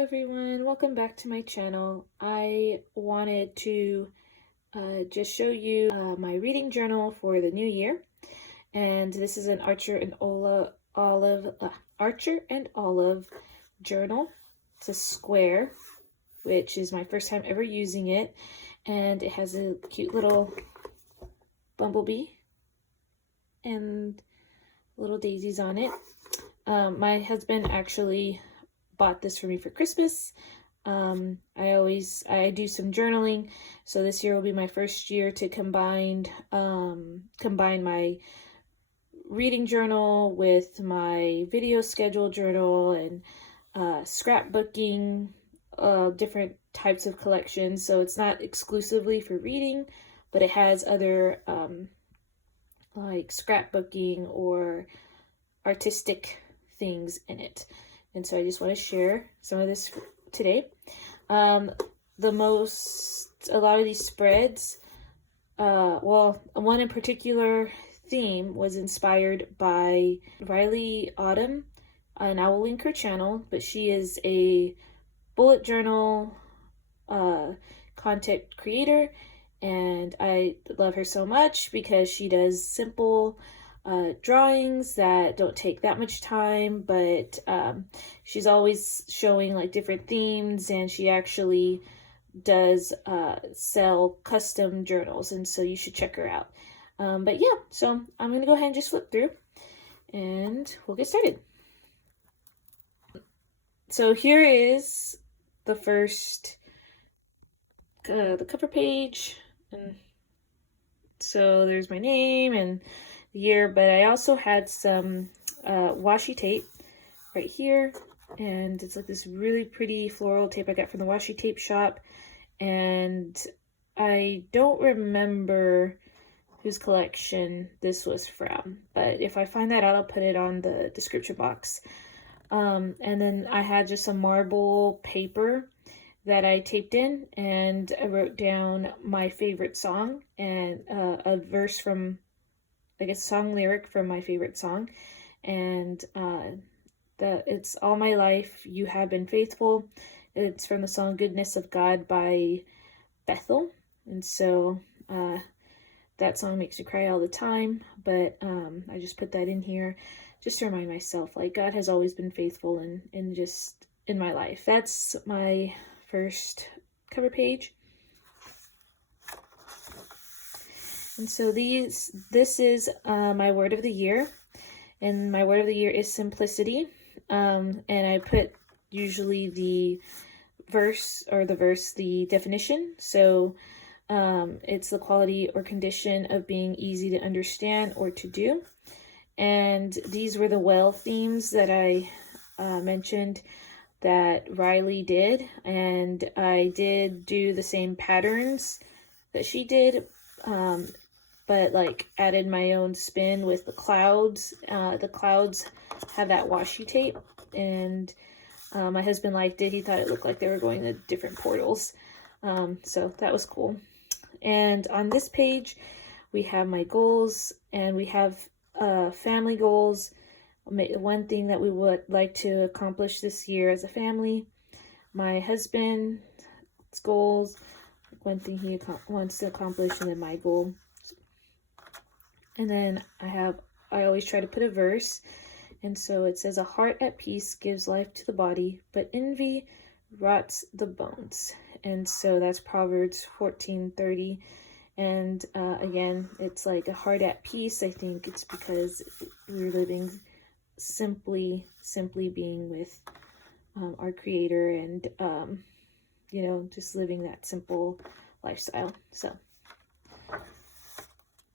everyone, welcome back to my channel. I wanted to just show you my reading journal for the new year, and this is an Archer and Olive journal. It's a square, which is my first time ever using it, and it has a cute little bumblebee and little daisies on it. My husband actually bought this for me for Christmas. I do some journaling, so this year will be my first year to combine my reading journal with my video schedule journal and scrapbooking, different types of collections. So it's not exclusively for reading, but it has other like scrapbooking or artistic things in it. And so I just want to share some of this today. A lot of these spreads, well, one in particular theme was inspired by Riley Autumn, and I will link her channel, but she is a bullet journal content creator, and I love her so much because she does simple drawings that don't take that much time, but she's always showing like different themes, and she actually does sell custom journals, and so you should check her out. But yeah, so I'm gonna go ahead and just flip through and we'll get started. So here is the first the cover page, and so there's my name and the year, but I also had some washi tape right here, and it's like this really pretty floral tape I got from the washi tape shop, and I don't remember whose collection this was from, but if I find that out, I'll put it on the description box. And then I had just some marble paper that I taped in, and I wrote down my favorite song and a verse from, I guess, song lyric from my favorite song, and that it's all my life you have been faithful. It's from the song Goodness of God by Bethel, and so that song makes me cry all the time, but I just put that in here just to remind myself, like, God has always been faithful in just in my life. That's my first cover page. And so this is my word of the year, and my word of the year is simplicity. And I put usually the definition. So it's the quality or condition of being easy to understand or to do. And these were the well themes that I mentioned that Riley did, and I did do the same patterns that she did, but like added my own spin with the clouds. The clouds have that washi tape, and my husband liked it. He thought it looked like they were going to different portals, so that was cool. And on this page we have my goals, and we have family goals. One thing that we would like to accomplish this year as a family, my husband's goals, one thing he wants to accomplish, and then my goal. And then I always try to put a verse, and so it says, a heart at peace gives life to the body, but envy rots the bones. And so that's Proverbs 14:30. And again, it's like a heart at peace. I think it's because we're living simply being with our Creator, and you know, just living that simple lifestyle. So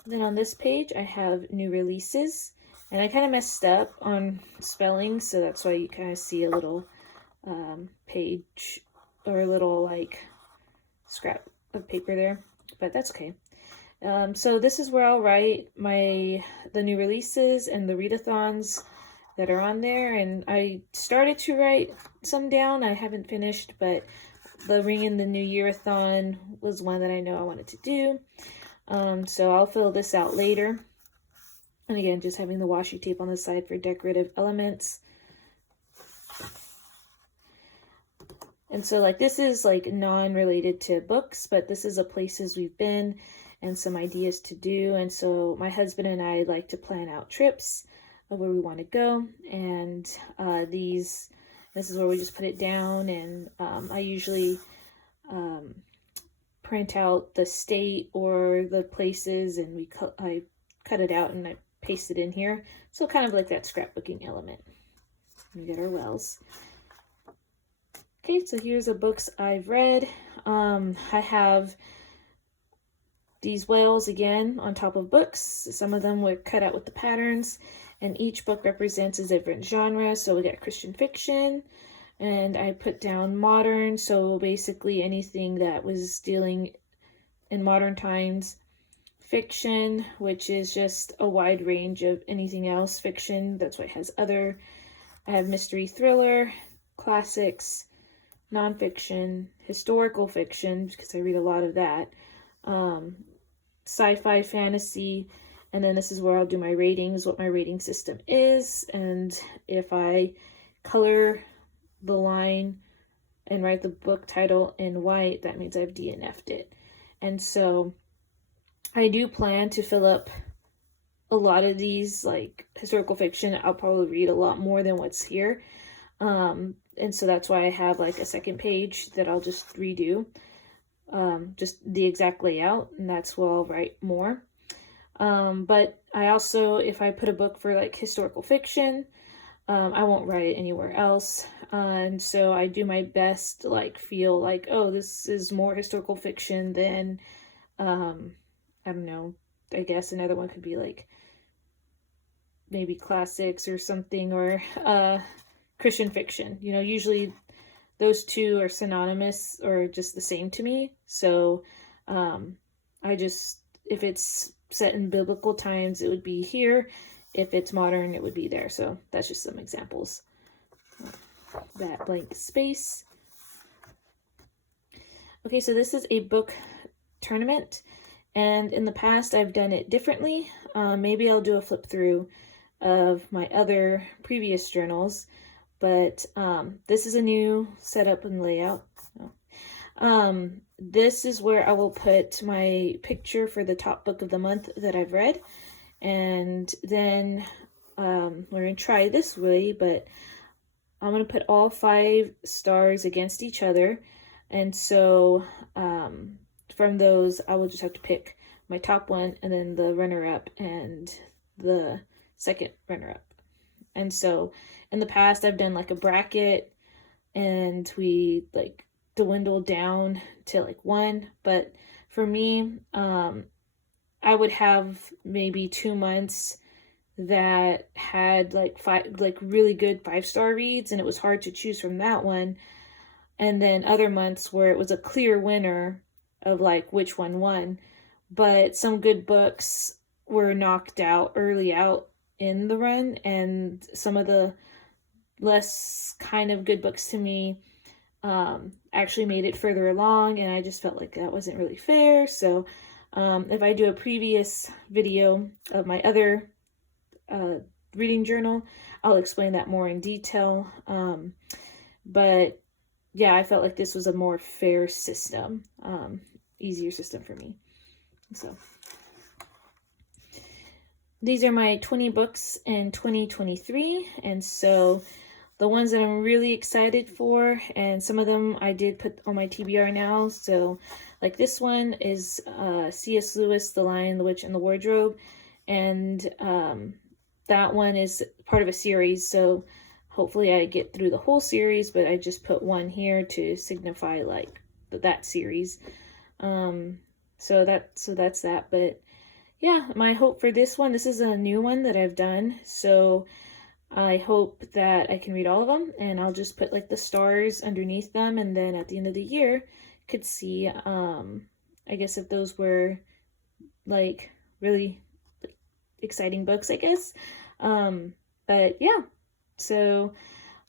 then on this page I have new releases, and I kind of messed up on spelling, so that's why you kind of see a little page or a little like scrap of paper there, but that's okay. So this is where I'll write the new releases and the readathons that are on there, and I started to write some down. I haven't finished, but the Ring in the New Year-a-thon was one that I know I wanted to do. So I'll fill this out later. And again, just having the washi tape on the side for decorative elements. And so like this is like non-related to books, but this is a places we've been and some ideas to do. And so my husband and I like to plan out trips of where we want to go. And this is where we just put it down. And I usually print out the state or the places, and I cut it out and I paste it in here. So kind of like that scrapbooking element. We get our wells. Okay, so here's the books I've read. I have these whales again on top of books. Some of them were cut out with the patterns, and each book represents a different genre. So we got Christian fiction, and I put down modern, so basically anything that was dealing in modern times. Fiction, which is just a wide range of anything else. Fiction, that's why it has other. I have mystery thriller, classics, nonfiction, historical fiction, because I read a lot of that, sci-fi, fantasy, and then this is where I'll do my ratings, what my rating system is, and if I color the line and write the book title in white, that means I've DNF'd it. And so I do plan to fill up a lot of these, like historical fiction. I'll probably read a lot more than what's here. And so that's why I have like a second page that I'll just redo, just the exact layout, and that's where I'll write more. But I also, if I put a book for like historical fiction, I won't write it anywhere else. And so I do my best to like feel like, oh, this is more historical fiction than, I don't know, I guess another one could be like maybe classics or something, or Christian fiction. You know, usually those two are synonymous or just the same to me. So I just, if it's set in biblical times, it would be here. If it's modern, it would be there. So that's just some examples. That blank space. Okay, so this is a book tournament, and in the past I've done it differently. Maybe I'll do a flip through of my other previous journals, but this is a new setup and layout. This is where I will put my picture for the top book of the month that I've read, and then we're going to try this way, but I'm going to put all 5 stars against each other, and so from those I will just have to pick my top one and then the runner-up and the second runner-up. And so in the past I've done like a bracket, and we like dwindled down to like 1, but for me I would have maybe 2 months that had like 5 like really good 5-star reads, and it was hard to choose from that one, and then other months where it was a clear winner of like which one won, but some good books were knocked out early out in the run, and some of the less kind of good books to me actually made it further along, and I just felt like that wasn't really fair. So if I do a previous video of my other reading journal, I'll explain that more in detail. But yeah, I felt like this was a more fair system, easier system for me. So these are my 20 books in 2023, and so the ones that I'm really excited for, and some of them I did put on my TBR now. So like this one is C.S. Lewis, The Lion, the Witch, and the Wardrobe, and that one is part of a series, so hopefully I get through the whole series, but I just put 1 here to signify like that series. So that's that. But yeah, my hope for this one, this is a new one that I've done, so I hope that I can read all of them, and I'll just put like the stars underneath them, and then at the end of the year could see I guess if those were like really exciting books, I guess. But yeah, so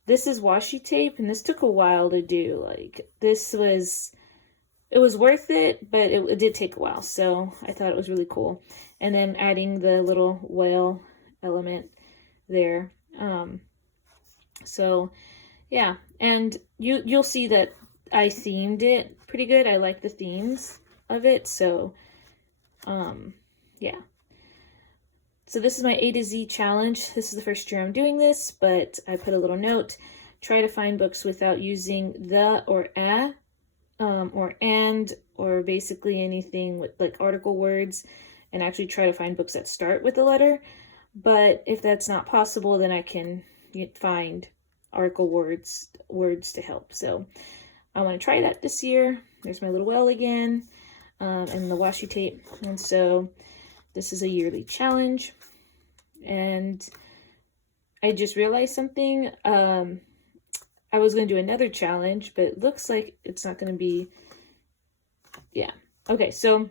this is washi tape, and this took a while to do. Like it was worth it, but it did take a while, so I thought it was really cool. And then adding the little whale element there. So yeah, and you'll see that I themed it pretty good. I like the themes of it. So, yeah. So this is my A to Z challenge. This is the first year I'm doing this, but I put a little note. Try to find books without using the or a, or and, or basically anything with like article words, and actually try to find books that start with the letter. But if that's not possible, then I can find article words to help. So I want to try that this year. There's my little well again, and the washi tape. And so this is a yearly challenge. And I just realized something. I was going to do another challenge, but it looks like it's not going to be, yeah. Okay, so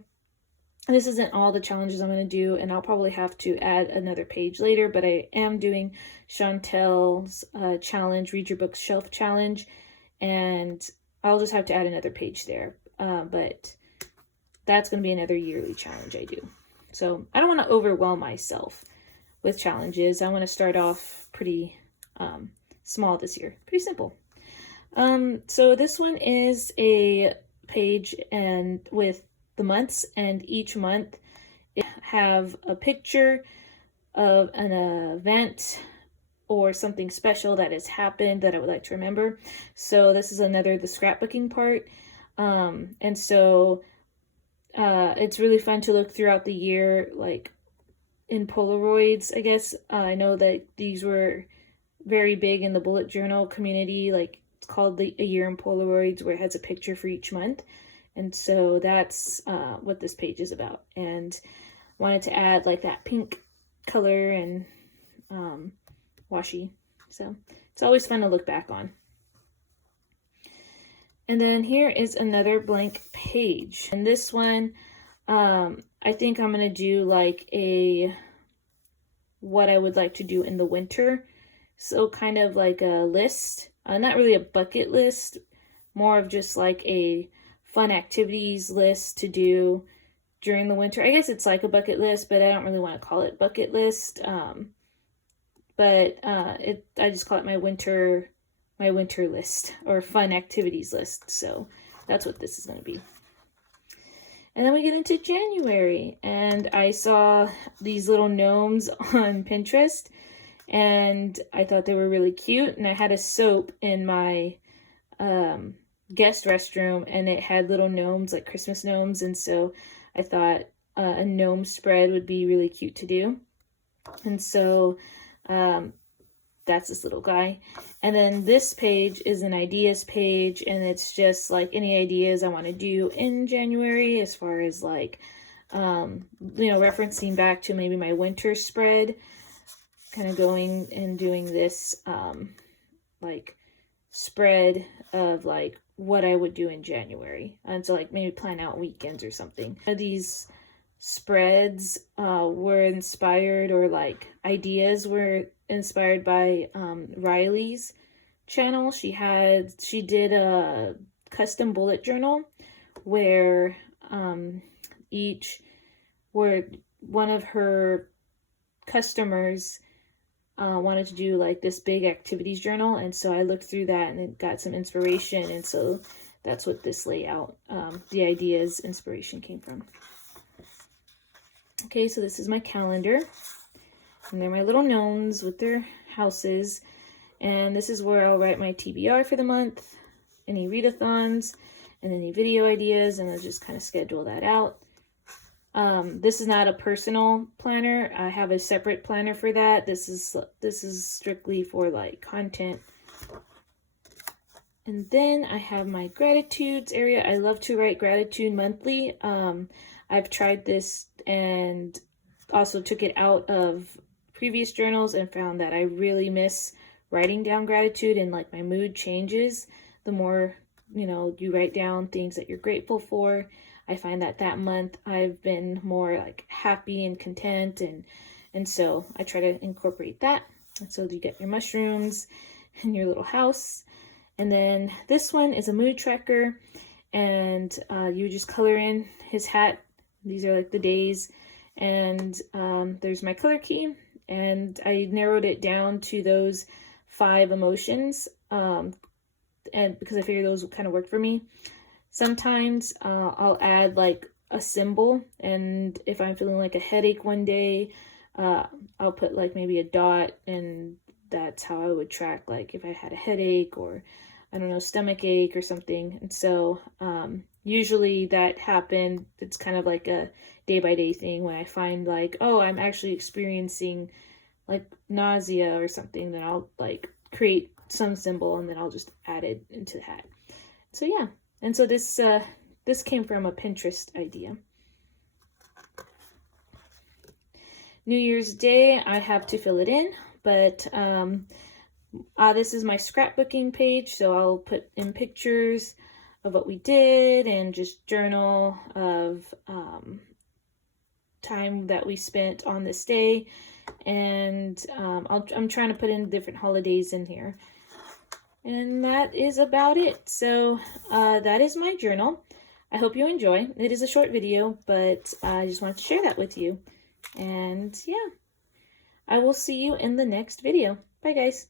this isn't all the challenges I'm going to do, and I'll probably have to add another page later, but I am doing Chantel's challenge, Read Your Books Shelf Challenge, and I'll just have to add another page there. But that's going to be another yearly challenge I do. So I don't want to overwhelm myself with challenges. I want to start off pretty small this year. Pretty simple. So this one is a page and with the months, and each month it have a picture of an event or something special that has happened that I would like to remember. So this is another, the scrapbooking part. And so it's really fun to look throughout the year, like in Polaroids, I guess. I know that these were very big in the bullet journal community, like it's called A Year in Polaroids, where it has a picture for each month. And so that's what this page is about. And wanted to add like that pink color and washi. So it's always fun to look back on. And then here is another blank page. And this one, I think I'm going to do like what I would like to do in the winter. So kind of like a list, not really a bucket list, more of just like a fun activities list to do during the winter. I guess it's like a bucket list, but I don't really want to call it bucket list. I just call it my winter list, or fun activities list. So that's what this is going to be. And then we get into January, and I saw these little gnomes on Pinterest, and I thought they were really cute. And I had a soap in my guest restroom, and it had little gnomes, like Christmas gnomes. And so I thought a gnome spread would be really cute to do. And so that's this little guy. And then this page is an ideas page, and it's just like any ideas I want to do in January, as far as like, referencing back to maybe my winter spread, kind of going and doing this, like spread of like what I would do in January. And so like maybe plan out weekends or something. These spreads were inspired, or like ideas were inspired by Riley's channel. She did a custom bullet journal where one of her customers wanted to do like this big activities journal, and so I looked through that and it got some inspiration, and so that's what this layout, the ideas inspiration came from. Okay, so this is my calendar, and they're my little gnomes with their houses, and this is where I'll write my TBR for the month, any readathons, and any video ideas, and I'll just kind of schedule that out. This is not a personal planner. I have a separate planner for that. This is strictly for like content. And then I have my gratitudes area. I love to write gratitude monthly. I've tried this and also took it out of previous journals and found that I really miss writing down gratitude, and like my mood changes the more, you write down things that you're grateful for. I find that month I've been more like happy and content, and so I try to incorporate that. And so you get your mushrooms and your little house. And then this one is a mood tracker, and you just color in his hat. These are like the days, and there's my color key, and I narrowed it down to those 5 emotions. and because I figured those kind of work for me. Sometimes I'll add like a symbol, and if I'm feeling like a headache one day, I'll put like maybe a dot, and that's how I would track like if I had a headache or I don't know, stomach ache or something. And so usually that happened. It's kind of like a day by day thing. When I find like, oh, I'm actually experiencing like nausea or something, then I'll like create some symbol and then I'll just add it into that. So yeah. And so this came from a Pinterest idea. New Year's Day, I have to fill it in, but this is my scrapbooking page, so I'll put in pictures of what we did and just journal of time that we spent on this day. And I'm trying to put in different holidays in here. And that is about it. So that is my journal. I hope you enjoy. It is a short video, but I just wanted to share that with you. And yeah, I will see you in the next video. Bye, guys.